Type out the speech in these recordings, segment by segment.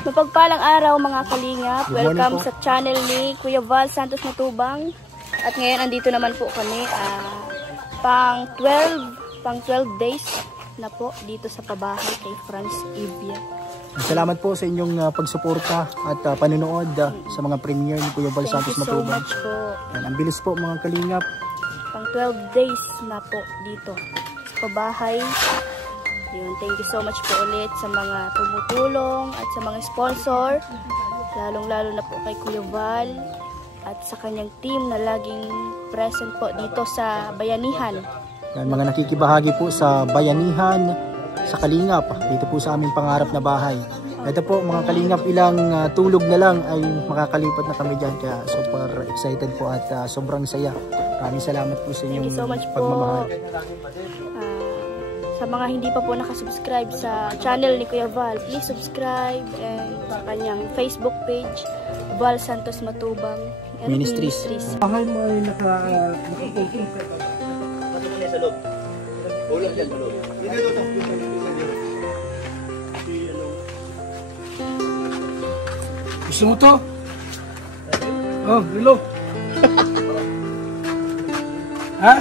Mapagpalang araw mga kalingap. Welcome sa channel ni Kuya Val Santos Matubang. At ngayon andito naman po kami pang 12 days na po dito sa pabahay kay Franz Evia. Salamat po sa inyong pagsuporta at panonood sa mga premiere ni Kuya Val Santos Matubang. Thank you so much po. Ang bilis po mga kalingap. Pang 12 days na po dito sa pabahay. Yun, thank you so much po ulit sa mga tumutulong at sa mga sponsor. Lalong-lalo na po kay Kuya Val at sa kanyang team na laging present po dito sa Bayanihan. Yan, mga nakikibahagi po sa Bayanihan, sa Kalingap, dito po sa aming pangarap na bahay. Ito po mga Kalingap, ilang tulog na lang ay makakalipat na kami dyan. Kaya super excited po at sobrang saya. Maraming salamat po sa inyong pagmamahal. Sa mga hindi pa po nakasubscribe sa channel ni Kuya Val, please subscribe and sa kanyang Facebook page, Val Santos Matubang Ministries. Bahay mo ay nakapulpul. Sa loob. Ulang dyan, loob. Gusto mo to? Oh, hello. Ha?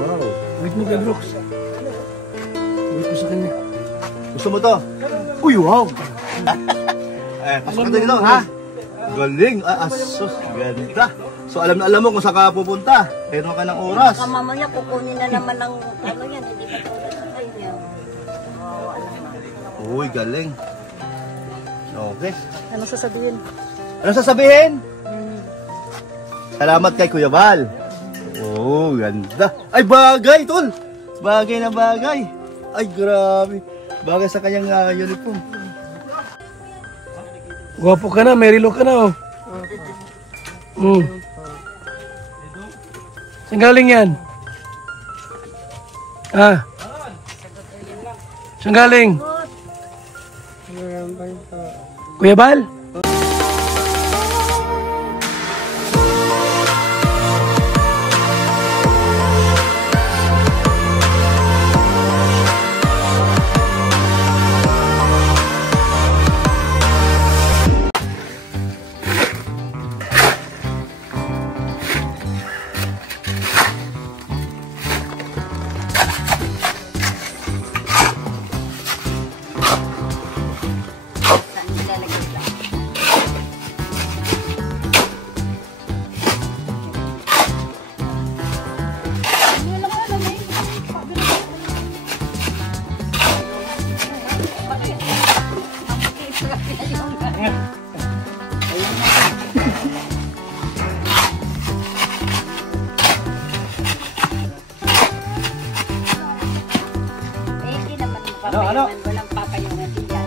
Wow. Wait mo kay Brooks. Wait mo sa kanya. Gusto mo to? Uy, wow. Pasok ka dito, ha? Galing. Asos. Ganda. So, alam na alam mo kung saan ka pupunta. Meron ka ng oras. Baka mamaya kukunin na naman ng ano yan. Hindi pa tulad sa kanya. Uy, galing. Okay. Ano sasabihin? Ano sasabihin? Salamat kay Kuya Val. Oh, ganda. Ay, bagay, tol. Bagay na bagay. Ay, grabe. Bagay sa kanyang uniform. Gwapo ka na, Merilo ka na, oh. Saan galing yan? Ah. Saan galing? Kuya Val? Ano? Walang papayungan diyan.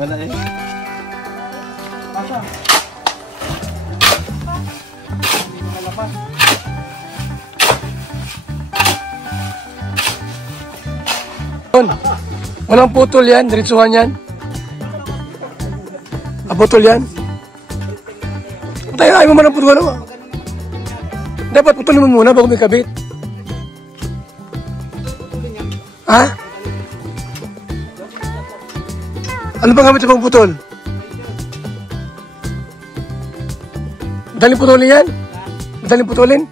Wala eh. Walang putol yan, diretsuhan yan. Putol yan. Tayo, ayaw mo man ang putol. Dapat putulin mo muna bago may kabit. Ha? Ano bang gamit sa pagputol? Madaling putulin yan? Madaling putulin?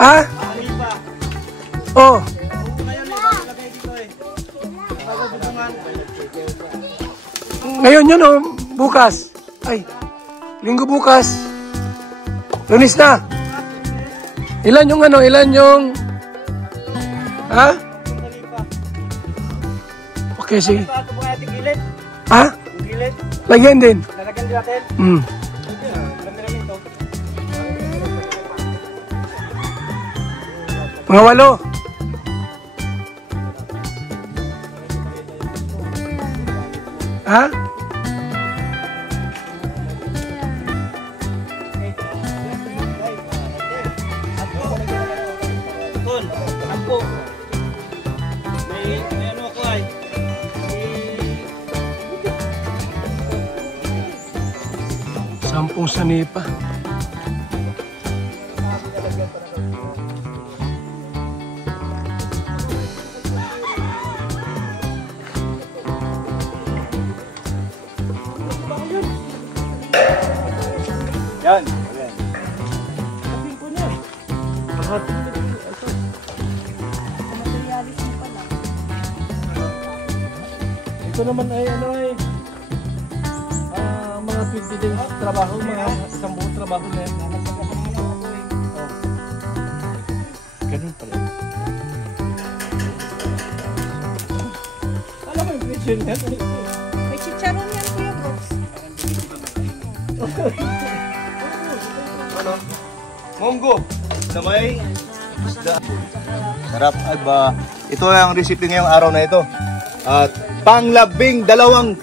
Ha? Oh. Ngayon yun oh, bukas. Ay, linggo bukas. Lunes na. Ilan yung ano, ilan yung... Ha? Okay, sige. Ha? Lagyan din. Lalagyan din natin? Mga 8. Ha? Tol, 10. May ano ako ay. Sampung sanipa. Yan. Ito naman ay ano ay mga 20 days trabaho, mga isang buong trabaho na yan. Ganun pala. Alam mo yung presyo niya? May chicharon yan, Kuya Brooks. Ano? Munggo na may isda. Sarap ay ba. Ito ang recipe ngayong araw na ito. At panglabing 2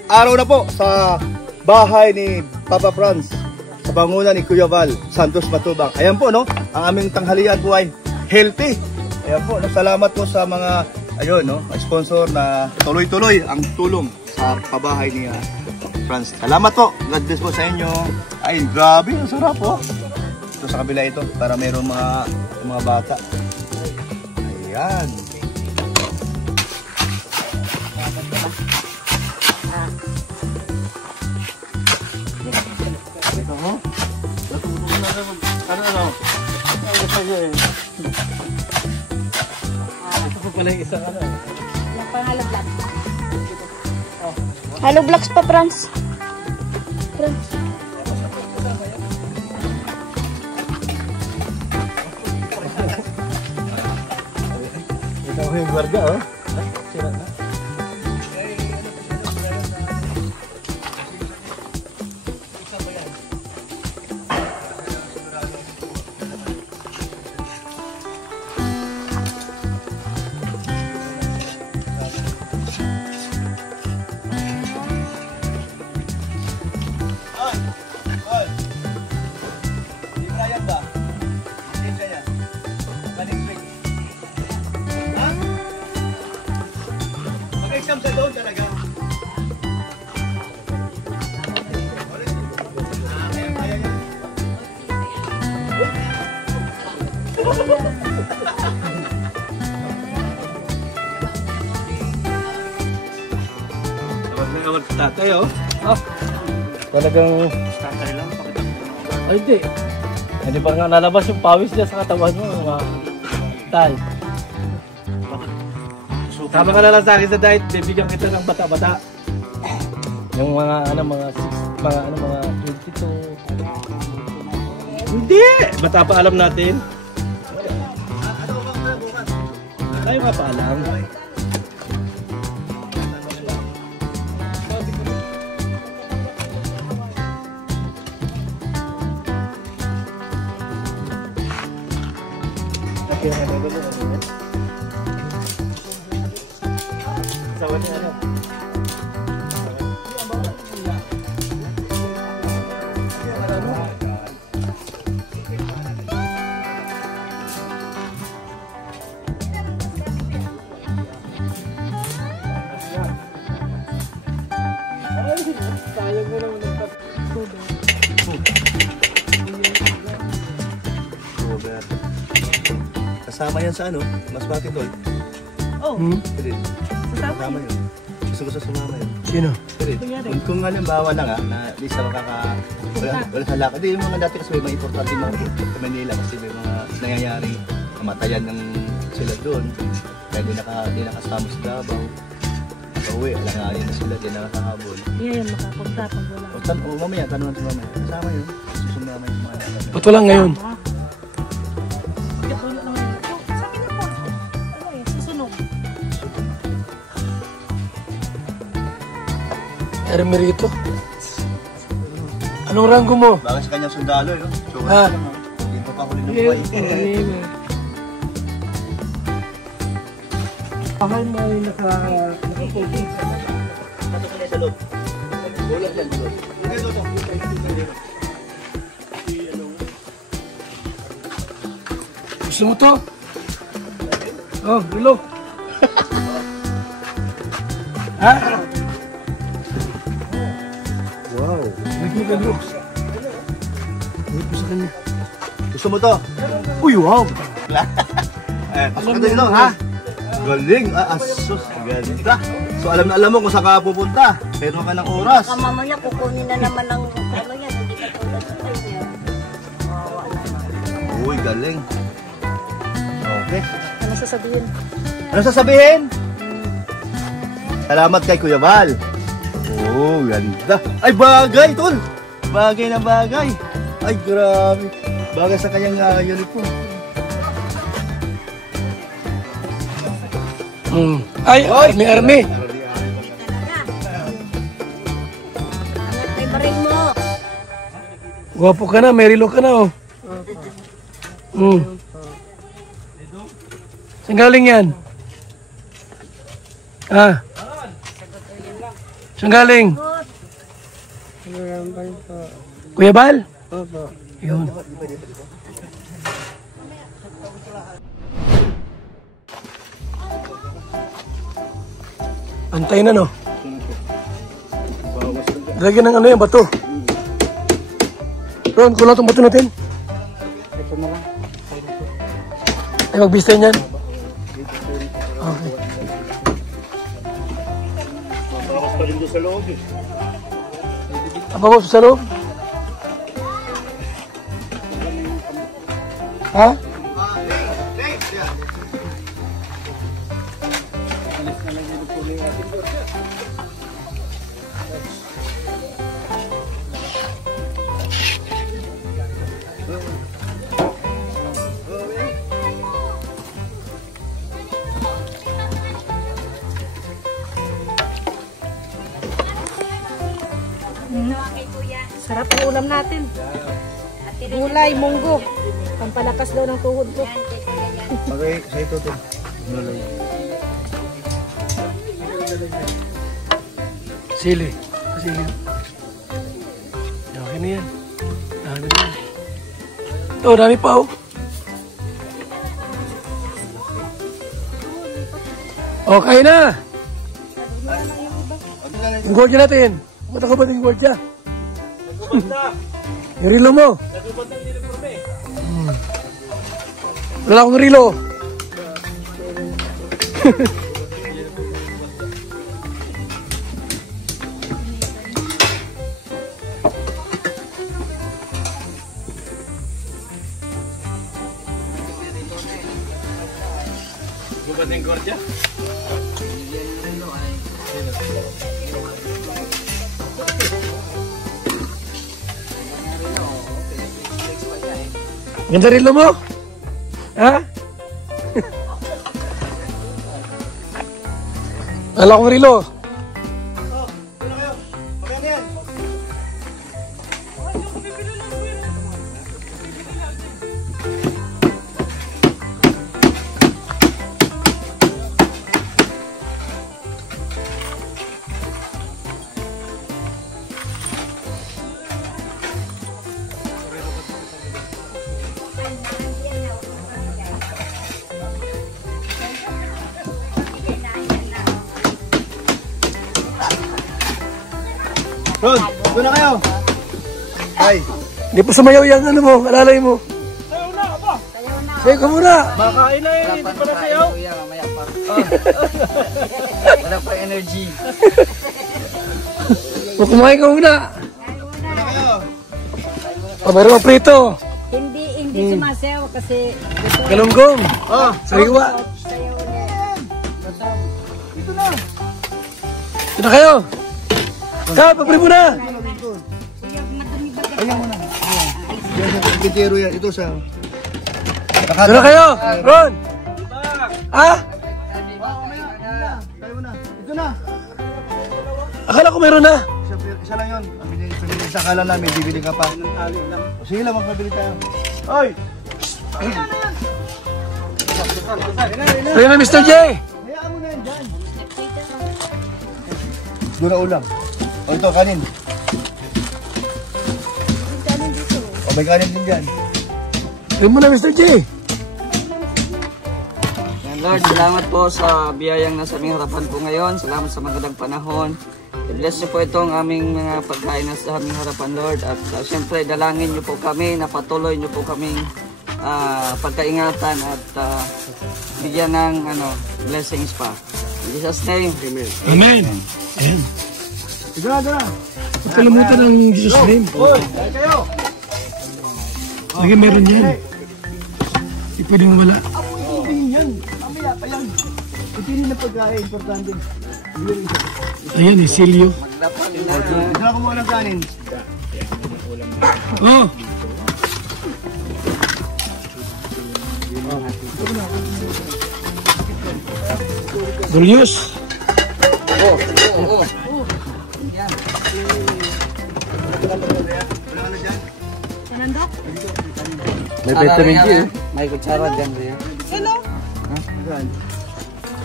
araw na po sa bahay ni Papa Franz sa bangunan ni Kuya Val Santos Matubang. Ayan po no, ang aming tanghalian po ay healthy. Ayan po, no, salamat po sa mga ayun no, sponsor na tuloy-tuloy ang tulong sa pabahay ni Franz. Salamat po. God bless po sa inyo. Ay, grabe, ang sarap po. Ito sa kabila ito para mayroon mga bata. Ayan. Ito po pala yung isang ano. Yung pangalaglag. Hello vlogs pa, Franz. Franz. Ito ko yung gwarga oh. Sira na. Mag-exam sa doon talaga. Tawag na tatay oh. Talagang tatay lang. Ay hindi. Hindi pa nga nalabas yung pawis niya sa katawan mo. Mga tay. Tama ka na lang sa akin sa diet. Bibigyan kita ng bata-bata. Yung mga ano mga 22. Hindi! Bata pa alam natin. Tayo nga pa alam. Sawa niya ano? Sayang mo naman ang Kasama yan sa ano? Mas bakit tol? Oh, Pwede. sasama Kasama yun. Gusto ko sa sumama yun. Sino? Pwede. Kung halimbawa na nga, na di sa wala sa lakad. Di yung mga dati kasi may mga importante mga sa Manila kasi may mga nangyayari. Kamatayan ng sila doon. Kaya di nakasama sa Davao. Nakauwi, alanganin na sila, di nakakahabol. yan makapunta pag wala. Mamaya, tanungan sa mamaya. Kasama yun. Susumama yung mga nakasama. Ba't wala ngayon? Sabi na po, ano eh, susunog. Ermerito? Anong ranggo mo? Bakit sa kanyang sundalo, no? So, Ah. hindi pa huli ng buhay. Bahay mo ay naka-focus. Patok na sa loob. Bulat yan, bulat. Ito. Gusto mo to? Oh, Rilo. Ha? Wow. Nagkikigal looks. Ano po sa kanya? Gusto mo to? Uy, wow. Pasok ka dito, ha? Galing. Asus. Ganda. So alam na alam mo kung saan ka pupunta. Pero ka ng oras. Baka mamaya kukunin na naman ng ano yan, hindi ka tulad sa kanya. Uy, galing. Okay. Ano sasabihin? Ano sasabihin? Salamat kay Kuya Val. Oh, ganda. Ay, bagay, tol. Bagay na bagay. Ay, grabe. Bagay sa kanyang uniform. Ay, army. Angat may baril mo. Guwapo ka na, may Rilo ka na, oh. Saan galing yan? Ah. Saan galing? Kuya Bal? Opo. Yun. Antay na, no? Lagyan ng ano yan, bato. Ron, kulang itong bato natin. Ay, magbistay niyan. Okay. Apa mo sa loob? Ha? Sarap ang ulam natin. Gulay, munggo. Pampalakas daw ng tuhod ko. Okay, sa ito, tol. Sili. Sili. Okay na yan. Dami na yan. Ito, dami pa, oh. Okay na. Yung gordya natin. Mata ko ba yung gordya? Yung rilo mo. Wala akong rilo. Gubat yung gordya? Ganda rilo mo? Ha? Wala akong rilo. Ron, doon na kayo. Ay. Hindi pa sumayaw yung ano mo, alalay mo. Sayaw na, apa? Sayaw ka muna. Makain na yun, hindi pa na sayaw. Mamaya pa. Wala pa energy. Kumain ka muna. O, meron pa prito. Hindi sumasayaw kasi Galunggong. Sariwa. Ito na kayo. Ka, papri mo na. Ayan mo na. Yan sa pagkitero yan. Ito sa... Ito na kayo. Ron. Ha? Tayo mo na. Ito na. Akala ko meron na. Isa lang yun. Sa kala namin, bibili ka pa. Sige lang, magpabili tayo. Oy! Ayun na, Mr. J. Hayaan mo na Doon na ulam. O ito, kanin. O may kanin din dyan. Ayun mo na, Mr. J. Lord, salamat po sa biyayang nasa aming harapan po ngayon. Salamat sa magandang panahon. I-bless niyo po itong aming mga pagkain na sa aming harapan, Lord. At syempre, dalangin niyo po kami, na patuloy niyo po kaming pagkaingatan at bigyan ng blessings pa. In Jesus' name, Amen. Amen. Ayan. Huwag kalimutan ng Jesus name. Oy, kayo! Lagi meron yan. Hindi pwedeng wala. Hindi yan. Mamaya pa yan. Ito rin na pagkain, importante. Ayan, Silio. Dala ko muna ng kanin. Oh! Julius. may vitamin G. May kutsara dyan. Hello?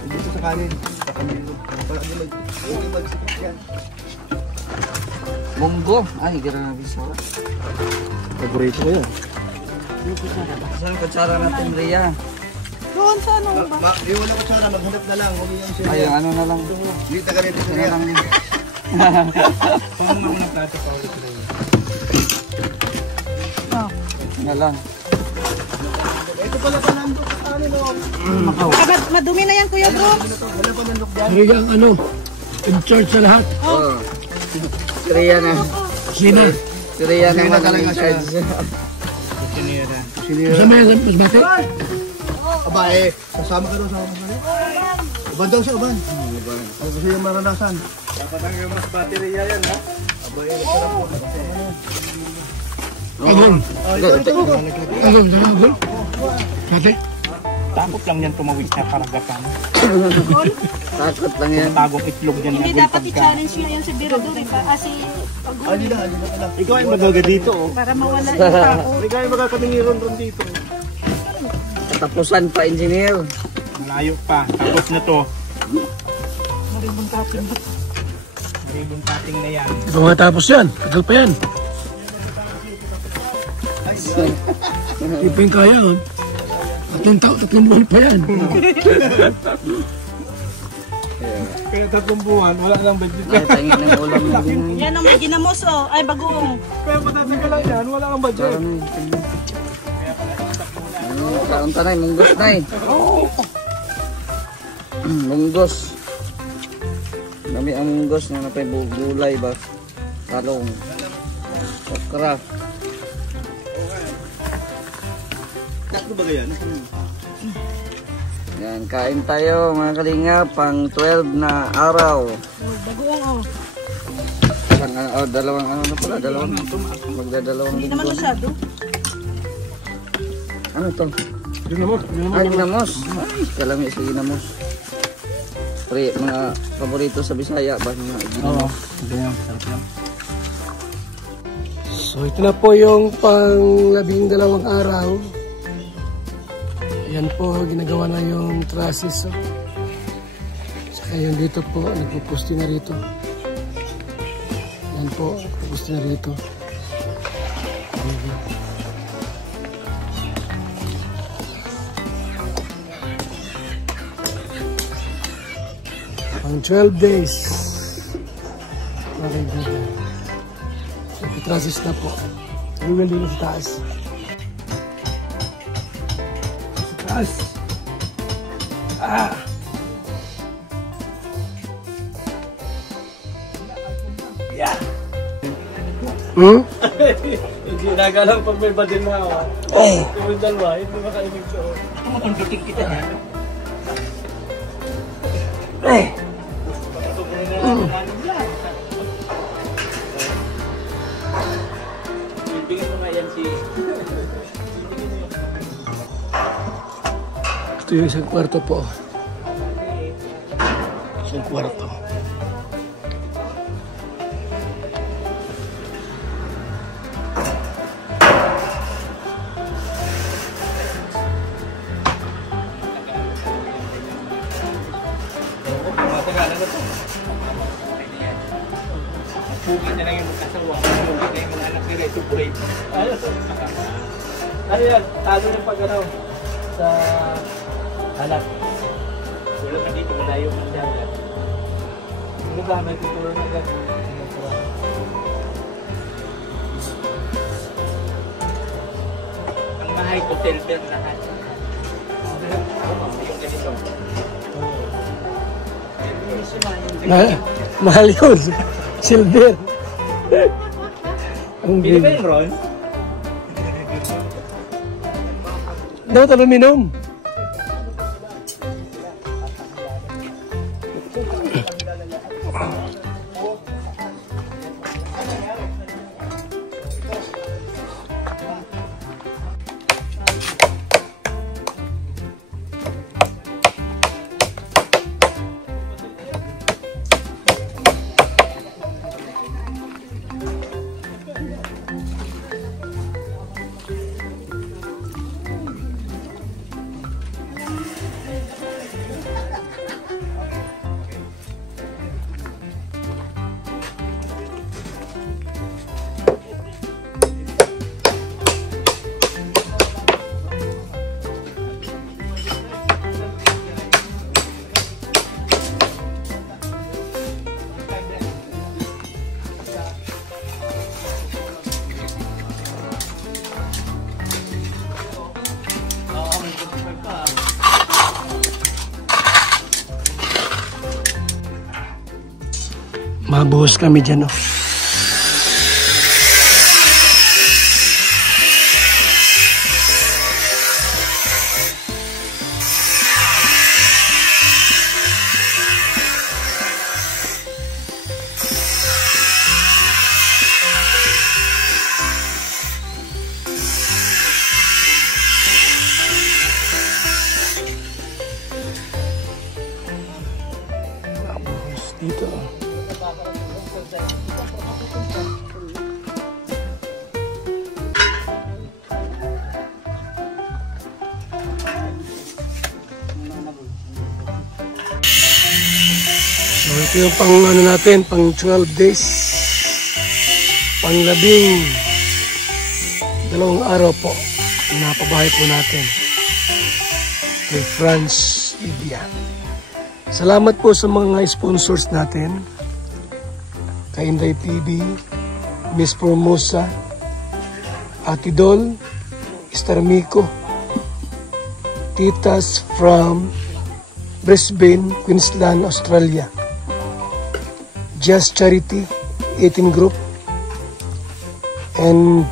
Dito sa kanin. Sa kanin. Mag-sikip yan. Munggo. Ay, grabe sa. Paborito ko yan. Saan kutsara natin, Rhea? Doon sa ano ba? Di wala ko sana, maghanap na lang. Huwag yan siya. Ay, ano na lang. Dito ka rin. Ano na lang din. Ano lang. Ito pala panandok sa kanin, oh. Madumi na yan, Kuya Bro. Talaga ang in charge sa lahat. Oh. Si Rhea na. Sina? Si Rhea na Sina talaga siya. Gusto mo yan, mas bate? Aba kasama ka daw sa mga kanin. Uban daw siya, uban. Ay, gusto yung maranasan. Dapat ang mas baterya yan, ha? Aba sarap po. Agol. Agol. Ate? Takot lang yan tumawid na karagatan. Takot lang yan. Tagong itlog yan. Hindi dapat i-challenge nyo yan si Birador. Si Ali na lang. Ikaw ay magaga dito, oh. para mawala yung tao. Ikaw ay magkakamingiron ron dito. Katapusan pa, engineer. Malayo pa. Tapos na to. Maribong tating. Maribong pating na yan. Ito nga tapos yan. Tagal pa yan. Hindi pa yung kaya, oh. Tatlong buwan pa yan. Kaya 3 buwan, wala lang budget. Ay, tingin ng ulam na din. Yan ang may ginamos, oh. Ay, bagoong. Kaya patatagal lang yan, wala kang budget. Kaon tanay, munggos nay. Munggos. Dami ang munggos na napay gulay ba? Talong. Okra. Tatlo ba yan? Yan, kain tayo mga kalinga pang 12 na araw. Bagoong, oh. Dalawang na pala, magdadalawang Hindi naman linggo. masyado. Ano to? Ginamos. Ay, kalami sa ginamos. Pre, mga paborito sa Bisaya ba mga ginamos? Ganyan, sarap yan. So ito na po yung pang-12 araw. Ayan po, ginagawa na yung trusses. Oh. Saka yung dito po, nagpupusti na rito. Ayan po, nagpupusti na rito. Pang 12 days. Okay, good. Trusses na po. Google din sa taas. Sa taas. Ah! Yeah! Hmm? Hindi nagalang pag may badin na ako. Yung dalawa, hindi makainig siya. Pagdating kita yan. Bigyan mo nga yan si... Ito yung isang kwarto po. Isang kwarto. bukid na lang yung magkasawa. Bukid na yung mga anak nila, isupulit. Ano yan? Talo yung pag-araw sa anak. Wala ka dito, malayo ng dagat. Ano ba? May tuturo na dagat. Ang bahay, hotel bed lahat. Yung ganito. Mahal yun. Silver. Pili ba yung Ron? Daw ito luminom. Mabuhos kami dyan, oh. Mabuhos dito, oh. So ito yung pang ano natin, pang 12 days, pang 12 araw po, napabahay po natin kay Franz Ibia. Salamat po sa mga sponsors natin, kay Inday TV, Miss Formosa, Ate Dol, Starmico, Titas from Brisbane, Queensland, Australia, Just Charity, 18 Group, and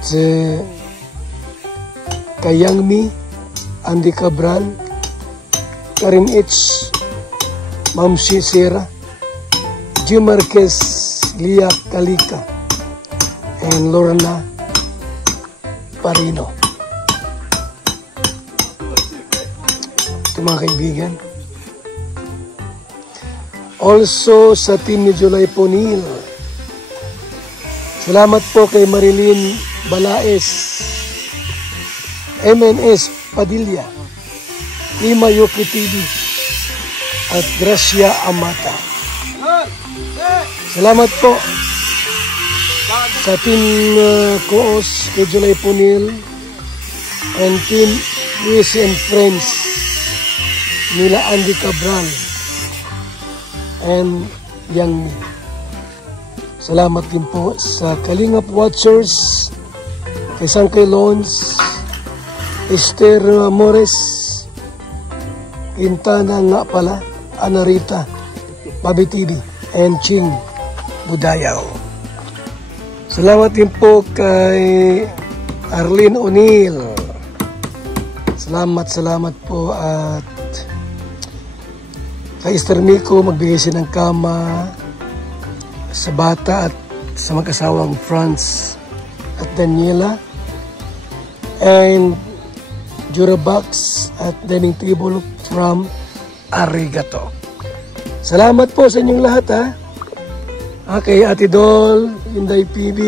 Kayangmi, Andy Cabral, Karin H, Ma'am Sierra, Jim Marquez, Lia Kalika, and Lorna Parino. Ito mga kaibigan. Also sa team ni July Ponil. Salamat po kay Marilyn Balaes, MNS Padilla, Ima Yuki TV, at Gracia Amata. Salamat po sa team Koos kay July Ponil and team Luis and Friends nila Andy Cabral and Yang. Salamat din po sa Kalingap Watchers, kay Sangkay Lons, Esther Mores, Quintana nga pala, Anarita, Babi TV, and Ching Budayaw. Salamat din po kay Arlene O'Neill. Salamat po, at kay Esther Miko, magbigay siya ng kama sa bata at sa mag-asawang Franz at Daniela, and Jurabox at dining table from Arigato. Salamat po sa inyong lahat, ha. Kay Ate Dol, Inday PB,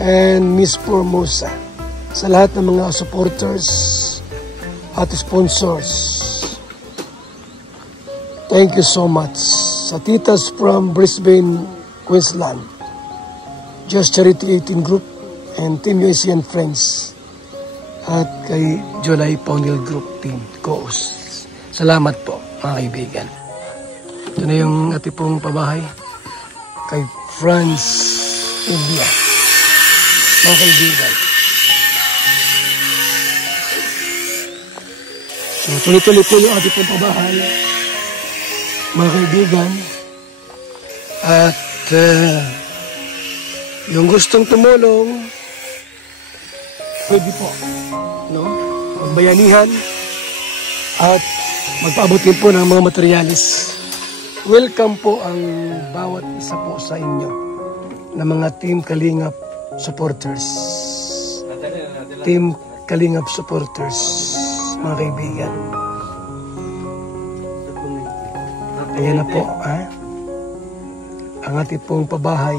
and Miss Formosa. Sa lahat ng mga supporters at sponsors, thank you so much. Sa titas from Brisbane, Queensland, Just Charity 18 Group, and Team USA and Friends, at kay July Paunil Group Team, co-host. Salamat po mga kaibigan. Ito na yung ating pong pabahay kay Franz India, mga kaibigan. So, tuloy-tuloy po yung ating pong pabahay, mga kaibigan. At yung gustong tumulong, pwede po, no? Magbayanihan at magpaabutin po ng mga materialis. Welcome po ang bawat isa po sa inyo na mga Team Kalingap supporters. Team Kalingap supporters, mga kaibigan. Ayan na po, ang ating pong pabahay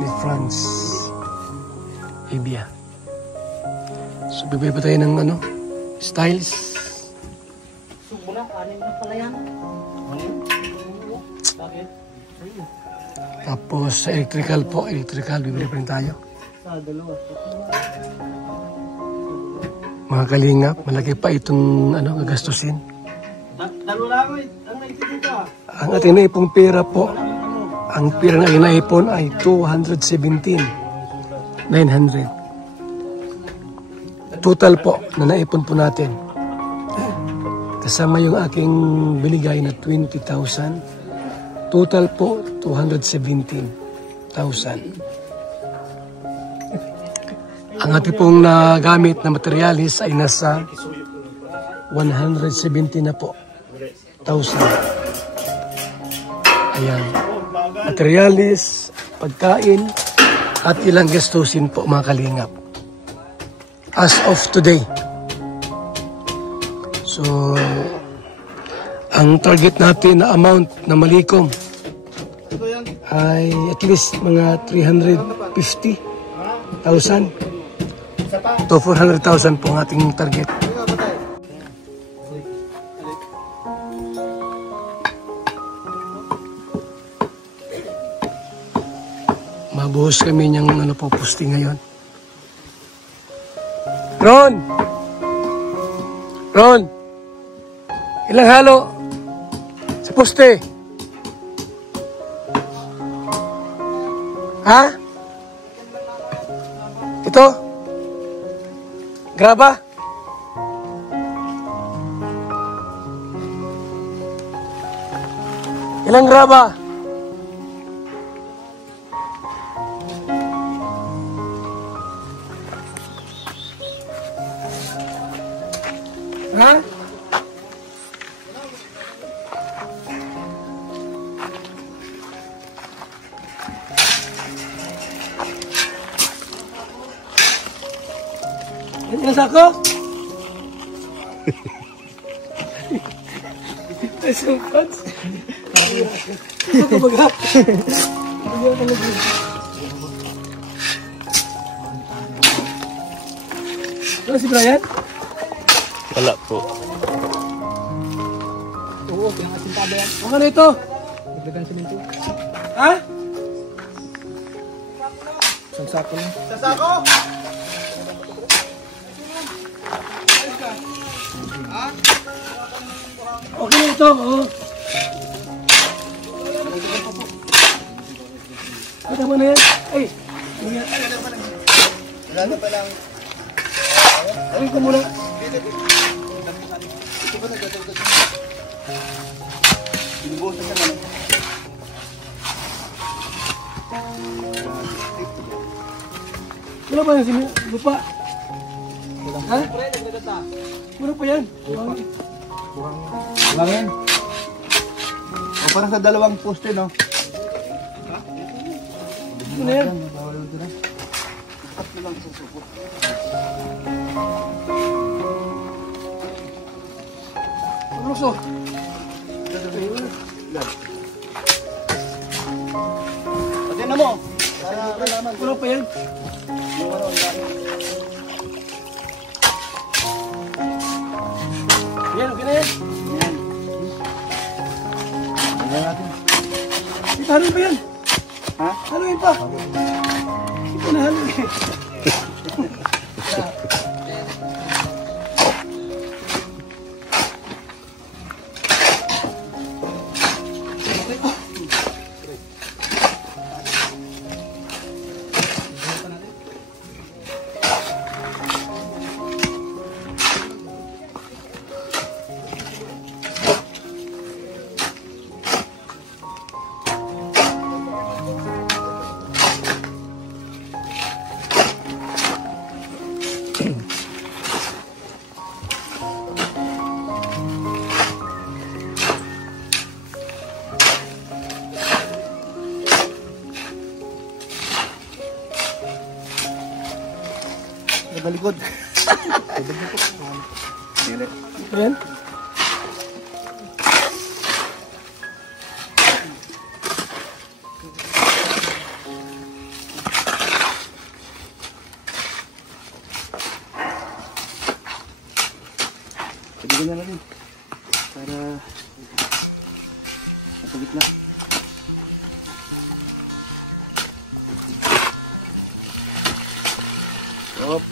ni Franz Ibia. So, bibigay pa tayo ng styles. Tapos sa electrical po, bibili pa rin tayo. Mga kalingap, malaki pa itong gagastusin. Ang ating naipong pera po, ang pera na inaipon ay 217,900. Total po na naipon po natin. Kasama yung aking binigay na 20,000. Total po 217,000. Ang ating pong nagamit na materialis ay nasa 170 na po. 1,000. Ayan. Materialis, pagkain, at ilang gastusin po mga kalingap. As of today. So, ang target natin na amount na malikom ay at least mga 350,000 to 400,000 po ang ating target. Mabuhos kami niyang po posting ngayon. Ron! Ilang halo sa poste? Ha? Ito? Graba? Ilang graba? Ha? Ilang sako? Sumpat. Ito bagap. Ano si Brian? Wala po. Oo, pinakasintada yan. Ano na ito? Nagdagan siminto. Ha? Isang sako lang. Okay na ito, oh. Ano mo na yan? Ay! Wala pa lang. Ay ko muna. Wala ba yung lupa? Ha? Wala pa yan. Langin. O parang sa dalawang poste, no? Ano na yan? Luso. Pati na mo. Para kalaman. Wala pa yan. Yan, okay na yan. Tingnan natin. Itahan pa yan. Halugin pa. Hindi ko nahalugin. Balikod. Ayan. Sabihin na lang para sa gitna. Op.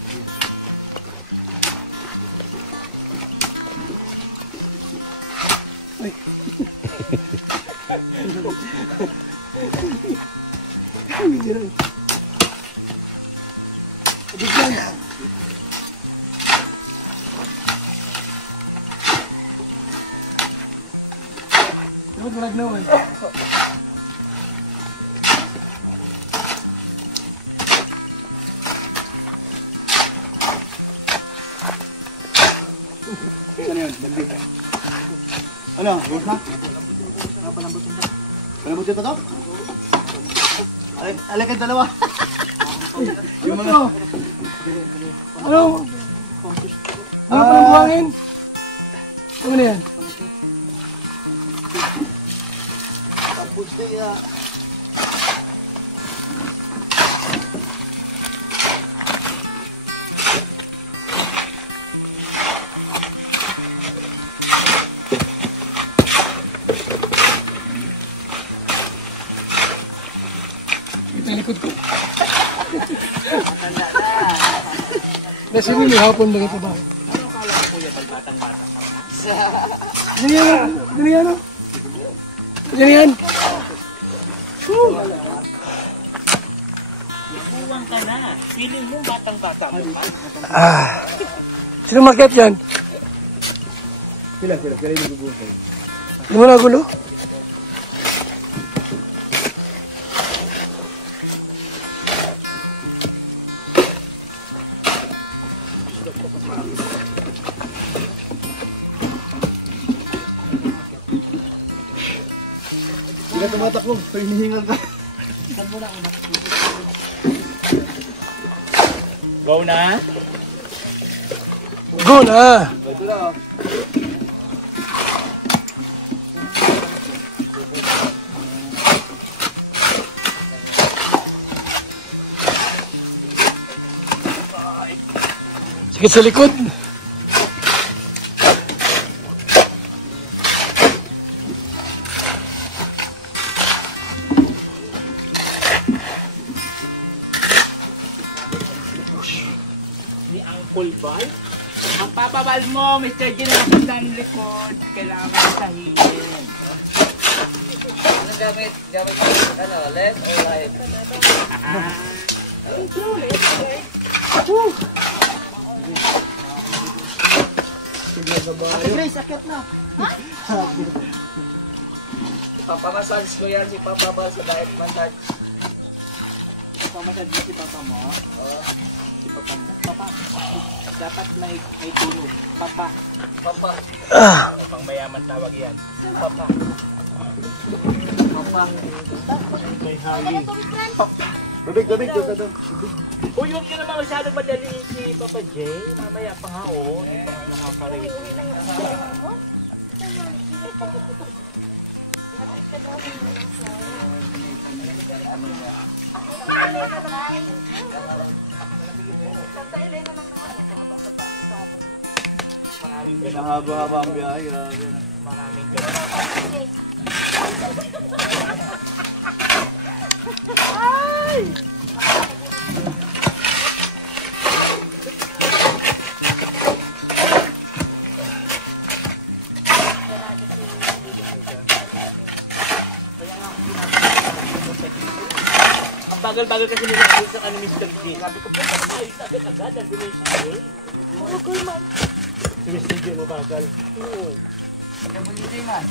Dapat malag naman. Ano yun? Ano? Rose na? Palambutin pa to? Alay ka dalawa. Yung mga... Ano? Ano pa ng buhangin? Ano na yan? Tapos na Likod ko. Nasi Willie, hapon ba ito ba? Ano kala ko kuya pag batang-batang ka na? Ganyan. Ganyan. Nabuwang ka na. Feeling mo batang-bata mo pa? Sino makiat yan? Sila yung nagubuhay. Hindi mo nagulo? Sila tumatakbo. Hinihingal ka. Go na? Go na! Ito na. Sakit sa likod. Ni Uncle Bal? Ang papabal mo, Mr. Generation ng likod. Kailangan sahihin. Anong gamit? Gamit mo, ano, left or right? Papamassage ko yan si Papa Bal sa diet massage. Pamasyad mo si Papa mo? Oo. Si Papa mo. Papa, dapat may tulog. Papa. Papa. Pang mayaman tawag yan. Papa. Papa. May hali. Tubig. Uy, huwag nyo naman masyadong madali si Papa Jay. Mamaya pa nga, oh. Di pa nga nakaka-rate. Haba-haba ang biyahe. Maraming ganun. Bagal-bagal kasi nila sa ano Mr. G. Sabi ko, ay, agad-agad, ang bilis siya eh. Bagal man. Si Mr. G, mabagal. Oo. WD man.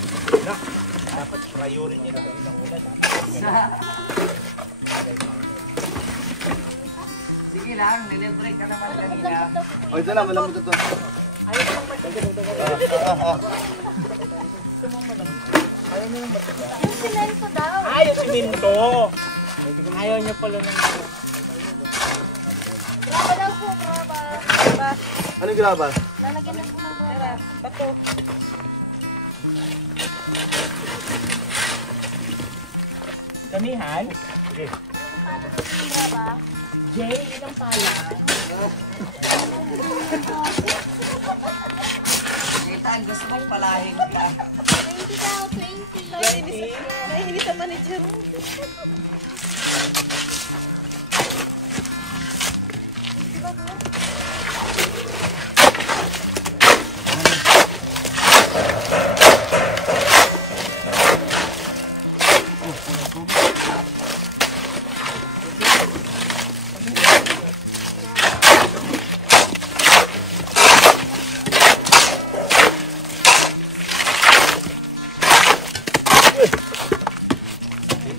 Dapat priority na kami ng una. Sige lang, nilibre ka naman kanina. O, ito na, malamot ito. Ayaw siminto. Ayaw niya pala ng... Graba daw po, graba. Anong grabas? Lalagyan na po ng graba. Bato. Kamihan? Sige. Paano po yung graba? Jay, ilang pala? Nathan, gusto mong palahin pa. 20 daw, 20. Nahihinis ang manager.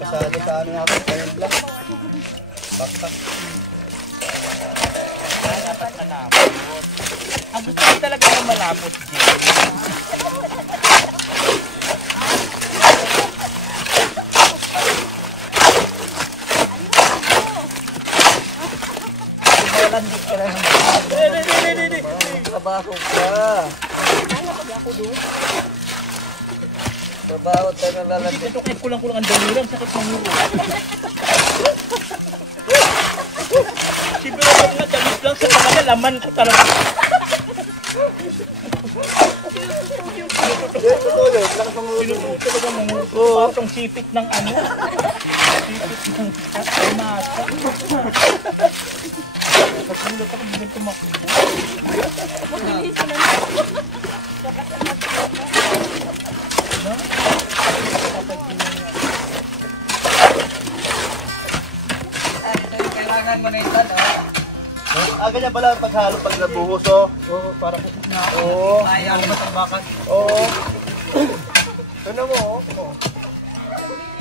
Masali sa ano natin, kayo lang. Baksak. Dapat malapot. Gusto ko talaga ng malapot, Jay. Landit ka lang. Trabaho ka. Trabaho tayo na lalandi. Tutukip ko lang ang dalirang, sakit ng ulo. Siguro ko nga, damit lang sa talaga, laman ko talaga. Sinututo talaga ng ulo. Parang sipit ng ano. Sipit ng masa. Pagkulat ako, bigyan tumakbo. Ito yung kailangan mo na Nathan, Ganyan pala paghalo pag nabuhos, oh. Oo, para po na. Oo. Ayaw mo matambakan. Oo. Ano mo, oh.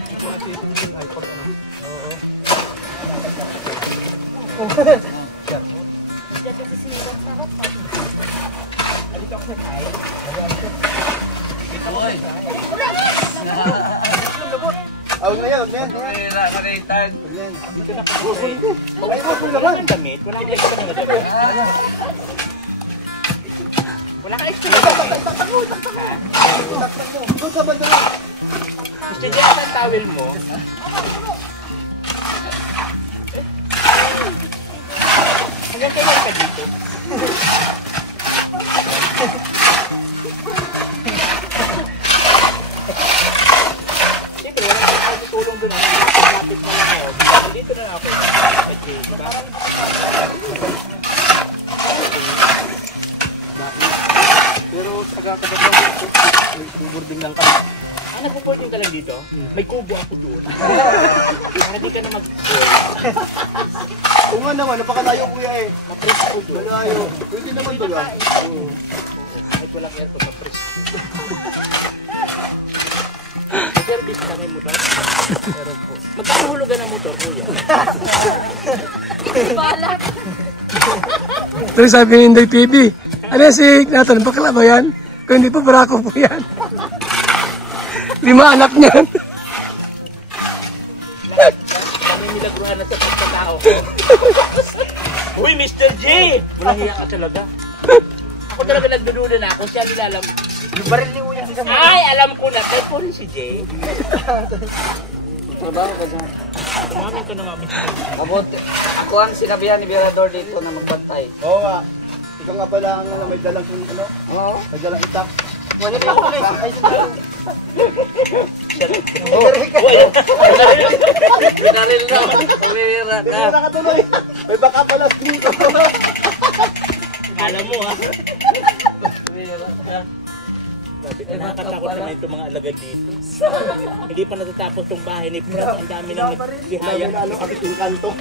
Ito na titin ay pag ano. Oo. Dito ako sa tayo. Boy. Huwag na yan, huwag na yan. Kaya ka Nathan. Dito na ako. Ay, wala naman ang damit. Wala kang extra na damit. Wala kang extra na damit. Doon sa banda lang. Gusto niya ang towel mo. Hanggang kailan ka dito? Siyempre, wala kang tutulong doon. Lapit na lang ako. Dito na ako. Sa J, diba? Pero taga-kabagay dito, buburding lang kami. Nagpo-boarding ka lang dito? May kubo ako doon. Para di ka na mag-board. Oo nga naman, napakalayo kuya eh. Ma-press ko doon. Malayo. Pwede naman doon ah. Oo. Kahit walang aircon, ma-press ko. Service ka may motor? Meron po. Magkano hulugan ng motor, kuya? Balat. Ito sabi ni Inday TV. Ano yan si Nathan? Bakla ba yan? Kung hindi po, barako po yan. 5 anak niyan. Kami milagruhan na sa pagkatao ko. Uy, Mr. J! Walang hiya ka talaga. Ako talaga nagdududa na ako. Siya nilalam. Yung baril ni Uya sa Ay, alam ko na. Kaya po rin si J. Trabaho ka dyan. Tumamin ka na nga, Mr. J. Mabuti. Ako ang sinabihan ni Virador dito na magbantay. Oo nga. Ikaw nga pala ang may dalang ano? Oo. May dalang itak. Wala pa ako. Pinaril na. Umira ka. Nakatuloy. May baka pala dito. Alam mo ha. Umira ka. Nakakatakot naman itong mga alagad dito. Hindi pa natatapos itong bahay ni Fred. Ang dami nang nagbihaya. Ano kami yung kanto.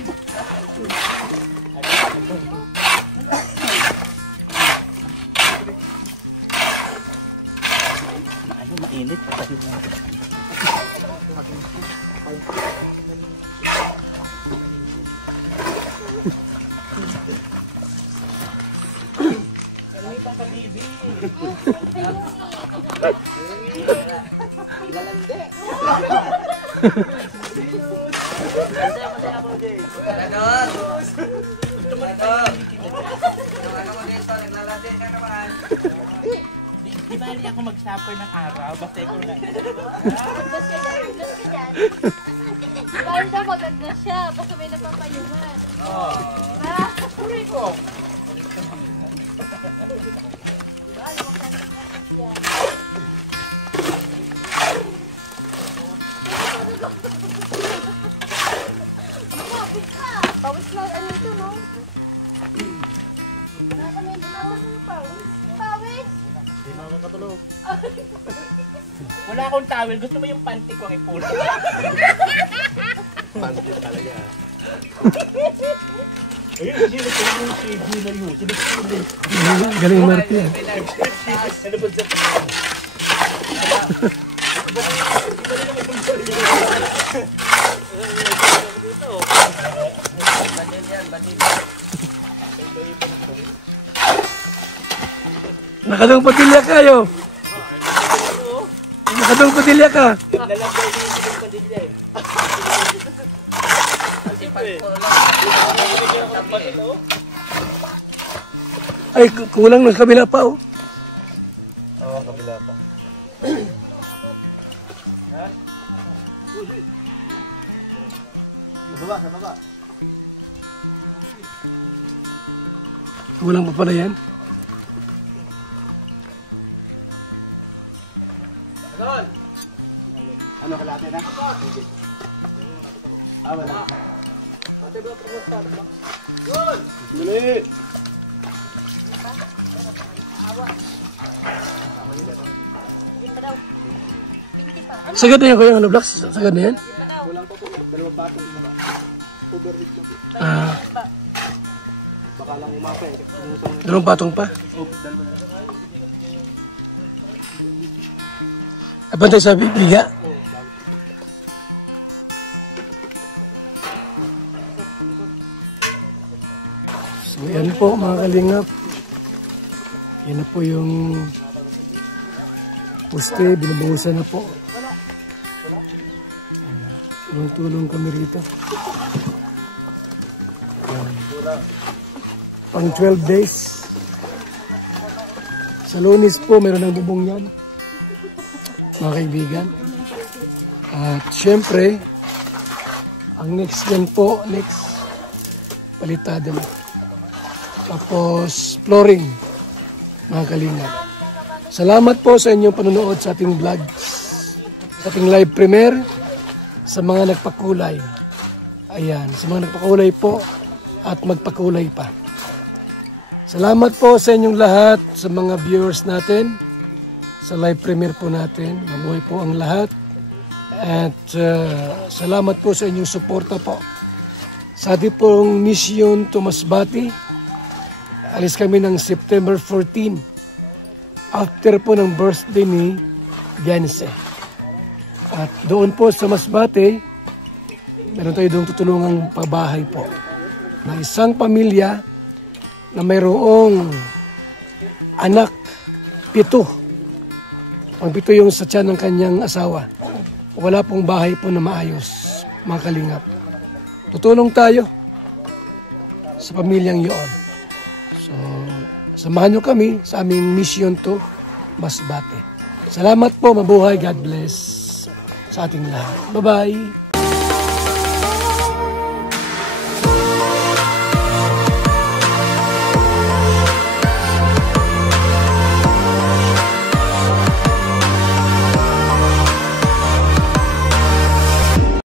Ano, mainit. Patahit na. Kalitan ka, baby. Lalande. Di ba hindi ako mag-suffer ng araw? Basta ikaw na. Magdas ka dyan. Bawal daw magagdas siya. Basta may napapayungan. Diba? Tuloy ko. Pawis na, ano ito, no? Nakamay din ako ng pawis. Pawis! Hindi na ako katulog. Wala akong towel. Gusto mo yung panty ko ang ipula? Panty talaga. Ayun, sino ko yung shade na yun. Sinipulin. Galing Martin. Ano ba dyan? Nakadong patilya kayo. Nakadong patilya ka. Nalagay niyo yung padilya eh. Ay, kulang ng kabila pa oh. Oo, kabila pa. Sa baba. Kulang pa pala yan. Ano kalate na? Wala. Dali! Sagad na yan kuya, ano blocks? Sagad na yan? Dalawang bato. Overheat ko. Baka lang umapa eh. Dalawang patong pa. Abantay sa biga. So yan po mga kalingap. Yan na po yung poste, binabawasan na po. Tulong-tulong kami rito. Yan. Pang 12 days. Sa Lunes po, meron ng bubong yan. Mga kaibigan. At syempre, ang next yan po, palitada na. Tapos, flooring, mga kalingap. Salamat po sa inyong panonood sa ating vlog, sa ating live premiere, sa mga nagpakulay. Ayan, sa mga nagpakulay po at magpakulay pa. Salamat po sa inyong lahat, sa mga viewers natin, sa live premiere po natin. Mabuhay po ang lahat. At salamat po sa inyong suporta po. Sa ating pong mission to Masbate, alis kami ng September 14. After po ng birthday ni Janice. At doon po sa Masbate, meron tayo doon tutulungang pabahay po. Na isang pamilya na mayroong anak, 7. Ang 7 yung sa tiyan ng kanyang asawa. Wala pong bahay po na maayos, mga kalingap. Tutulong tayo sa pamilyang yun. So, samahan nyo kami sa aming mission to Masbate. Salamat po, mabuhay, God bless sa ating lahat. Bye-bye!